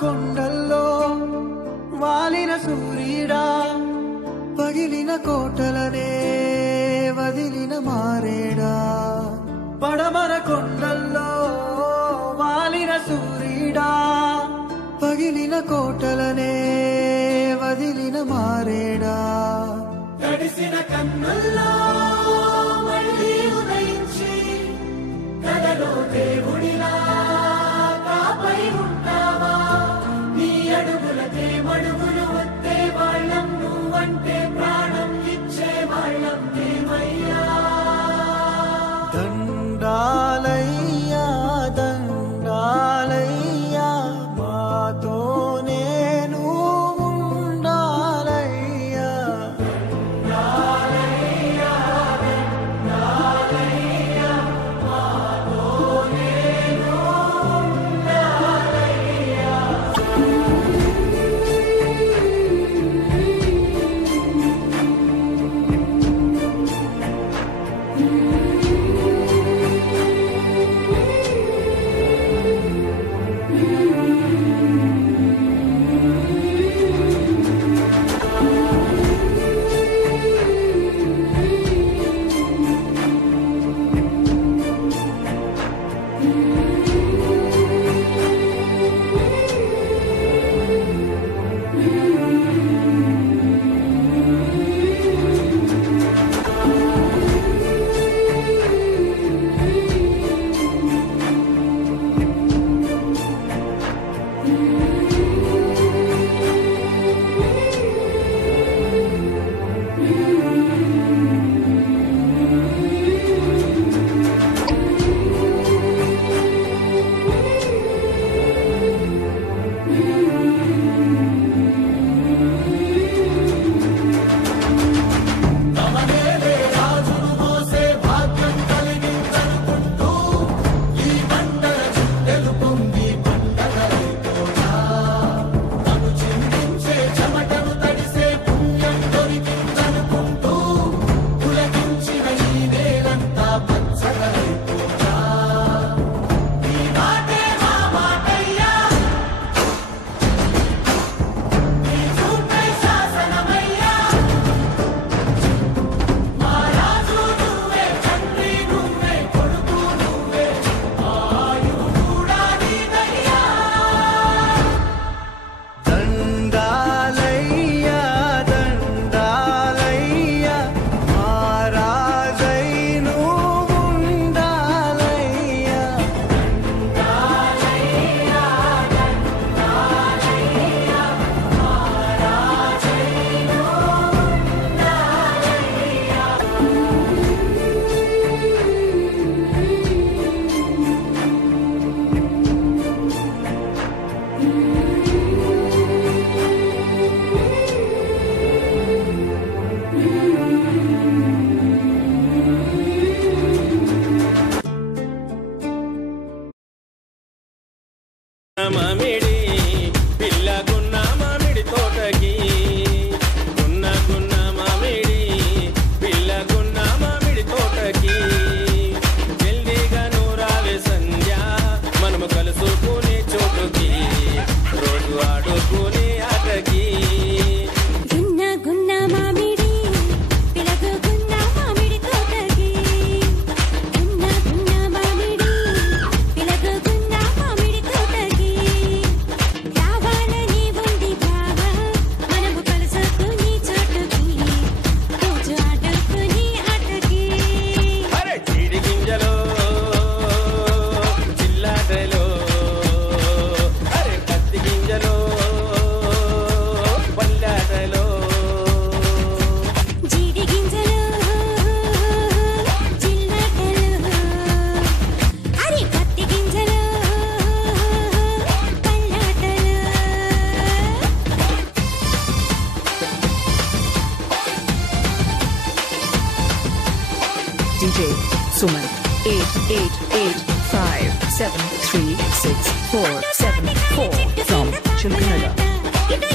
కొండల్లో వాలిన సూర్యుడా పగిలిన కోటలనే వదిలిన మారేడా పడమర కొండల్లో వాలిన సూర్యుడా పగిలిన కోటలనే వదిలిన మారేడా తడిసిన కన్నుల్లో మళ్ళీ ఉదయించి కలలో దేవుడిలా కాపై ఉంటావా నీ అడుగులకే మడుగులు వస్తే వాళ్ళం నువ్వంటే ప్రాణం ఇచ్చే వాళ్ళం ఏమయ్యా దండాలయ్యా దండాలయ్యా మాతోనే మామిడి పిల్లగున్న మామిడి తోటకి గున్న మామిడి పిల్లగున్న మామిడి తోటకి జల్దీగా నూరావే సంధ్య మనము కలుసుకునే చోటుకి రోజు ఆడుకునే ఆటకి గున్న మామిడి పిల్లగున్న మామిడి తోటకి గున్న మామిడి పిల్లగున్న మామిడి తోటకి రావాలని ఉంది బావా మనము కలుసుకునే చోటుకి రోజు ఆడుకునే ఆటకి అరే చీడి గింజలో చిల్లాటలో అరే పత్తి గింజలో పల్లాటలో జీడి గింజలు చిల్లటలు అరే పత్తి గింజలు పల్లాటలు DJ Suman 8885736474 from Chilkanaga. ఇటు